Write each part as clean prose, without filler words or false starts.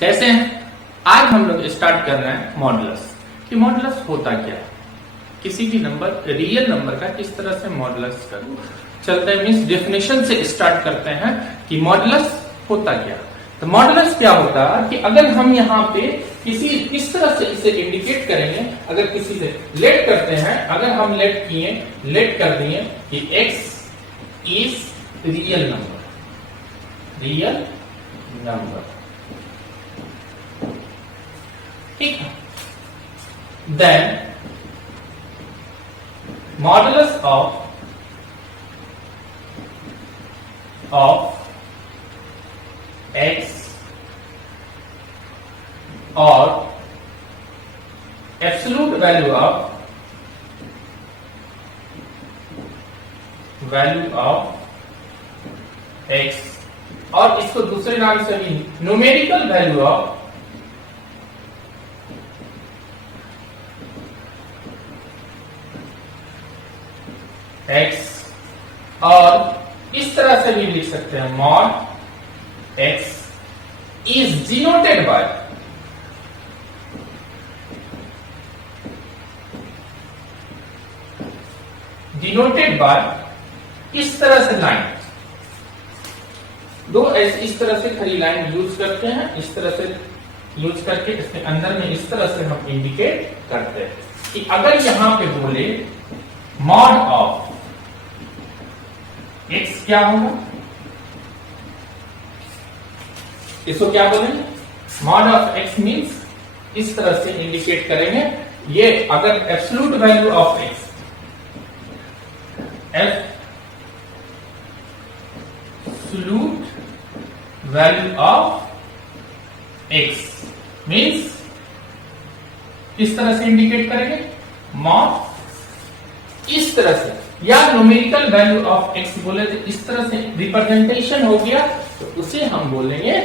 कैसे हैं? आज हम लोग स्टार्ट कर रहे हैं मॉडुलस। कि मॉडुलस होता क्या है, किसी भी नंबर रियल नंबर का किस तरह से मॉडुलस करूं। चलते हैं मीन्स डेफिनेशन से स्टार्ट करते हैं कि मॉडुलस होता क्या। तो मॉडुलस क्या होता है कि अगर हम यहाँ पे किसी इस तरह से इसे इंडिकेट करेंगे, अगर किसी से लेट करते हैं, अगर हम लेट कर दिए कि x इज रियल नंबर, ठीक है, देन मॉडुलस ऑफ x और एब्सोल्यूट वैल्यू ऑफ x और इसको दूसरे नाम से भी न्यूमेरिकल वैल्यू ऑफ x और इस तरह से भी लिख सकते हैं mod x is denoted by इस तरह से लाइन, दो इस तरह से खड़ी लाइन यूज करते हैं, इस तरह से यूज करके इसके अंदर में इस तरह से हम इंडिकेट करते हैं कि अगर यहां पे बोले मॉड ऑफ x क्या होगा, इसको क्या बोलेंगे, मॉड ऑफ x मींस इस तरह से इंडिकेट करेंगे। ये अगर absolute value of x, absolute value of x means इस तरह से इंडिकेट करेंगे मॉड इस तरह से, या न्यूमेरिकल वैल्यू ऑफ x बोले तो इस तरह से रिप्रेजेंटेशन हो गया, तो उसे हम बोलेंगे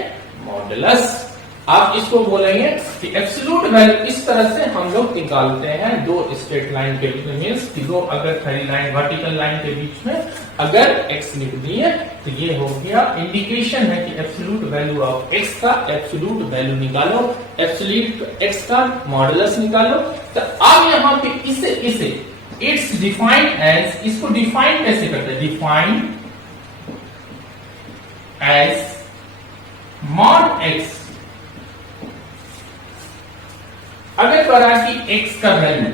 मॉडुलस। आप इसको बोलेंगे कि एब्सोल्यूट वैल्यू इस तरह से हम लोग निकालते हैं दो स्ट्रेट लाइन के बीच में, मींस कि दो अगर खड़ी लाइन वर्टिकल लाइन के बीच में अगर x लिख दिए तो ये हो गया इंडिकेशन है कि एब्सोल्यूट वैल्यू ऑफ x का एब्सोल्यूट वैल्यू निकालो, एब्सोल्यूट x का मॉडुलस निकालो। तो अब यहाँ पे इसे इट्स डिफाइंड एज, इसको डिफाइन कैसे करते हैं, डिफाइंड एज मॉड x अगर करा कि x का value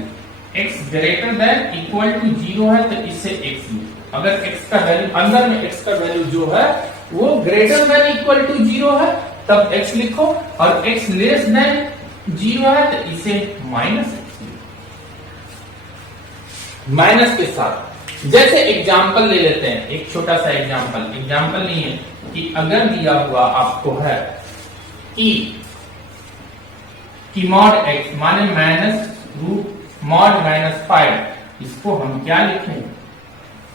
x greater than equal to 0 है तो इसे x लो। अगर x का वैल्यू अंदर में x का वैल्यू जो है वो ग्रेटर देन इक्वल टू 0 है तब x लिखो, और x लेस देन 0 है तो इसे माइनस के साथ। जैसे एग्जाम्पल ले लेते हैं, एक छोटा सा एग्जाम्पल नहीं है कि अगर दिया हुआ आपको है कि मॉड x माने माइनस रूट मॉड -5, इसको हम क्या लिखेंगे।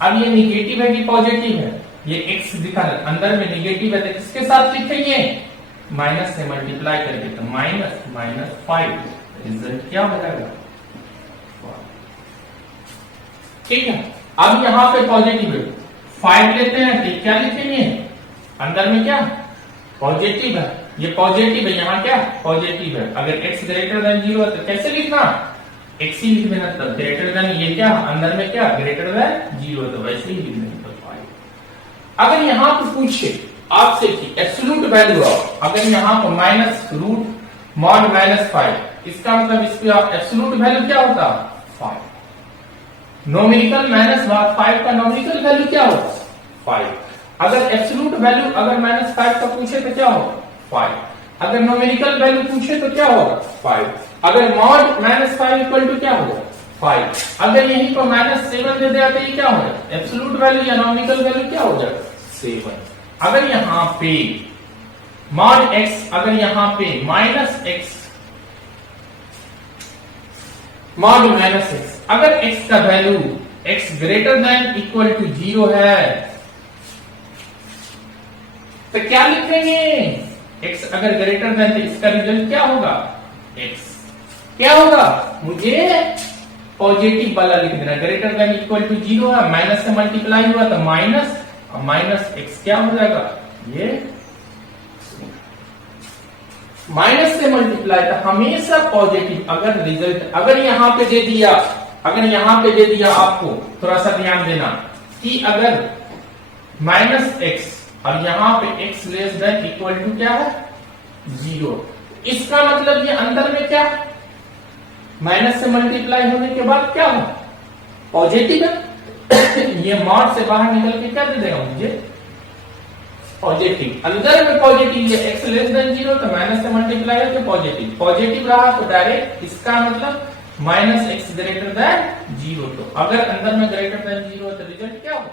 अब ये निगेटिव है कि पॉजिटिव है, ये x दिखा है अंदर में निगेटिव है तो किसके साथ लिखेंगे, माइनस से मल्टीप्लाई करके, तो -5 रिजल्ट क्या हो जाएगा, ठीक है। अब यहां पे पॉजिटिव है 5 लेते हैं तो क्या लिखेंगे, अंदर में क्या पॉजिटिव है, ये पॉजिटिव है, यहाँ क्या पॉजिटिव है। अगर x ग्रेटर देन 0 है तो कैसे लिखना, x ही लिख देना, तब ग्रेटर देन, ये क्या अंदर में क्या ग्रेटर देन 0 तो वैसे ही लिख देना, तो 5। अगर यहाँ पे पूछे आपसे कि एब्सोल्यूट वैल्यू ऑफ, अगर यहाँ पर माइनस रूट मॉड -5, इसका मतलब इसका एब्सोल्यूट वैल्यू क्या होता 5, नोमिनिकल -5 का नोमिनिकल वैल्यू क्या होगा 5। अगर एब्सोल्यूट वैल्यू अगर -5 का पूछे तो क्या होगा 5, अगर नोमिनिकल वैल्यू पूछे तो क्या होगा 5, अगर मॉड -5 इक्वल टू क्या होगा 5, अगर यहीं पर -7 दे दिया तो ये क्या हो जाएगा, एब्सोल्यूट वैल्यू या नोमिनिकल वैल्यू क्या हो जाएगा 7। अगर यहां पे मॉड x, अगर यहां पे -x मॉड -x, अगर x का value x greater than equal to 0 है तो क्या लिखेंगे, x अगर ग्रेटर देन तो इसका रिजल्ट क्या होगा, x क्या होगा, मुझे पॉजिटिव वाला लिख देना, ग्रेटर देन इक्वल टू 0 है, माइनस से मल्टीप्लाई हुआ तो माइनस, माइनस x क्या हो जाएगा, ये माइनस से मल्टीप्लाई तो हमेशा पॉजिटिव। अगर रिजल्ट अगर यहां पे दे दिया, अगर यहां पे दे दिया आपको, थोड़ा सा ध्यान देना कि अगर माइनस एक्स और यहां पे x less than equal to क्या है 0, इसका मतलब ये अंदर में क्या माइनस से मल्टीप्लाई होने के बाद क्या हो पॉजिटिव है। ये मॉड से बाहर निकल के क्या दे देगा मुझे पॉजिटिव। अंदर में पॉजिटिव, ये एक्स लेस देन 0 तो माइनस से मल्टीप्लाई है तो पॉजिटिव, पॉजिटिव रहा तो डायरेक्ट इसका मतलब माइनस एक्स ग्रेटर देन 0। तो अगर अंदर में ग्रेटर देन 0 तो रिजल्ट क्या हो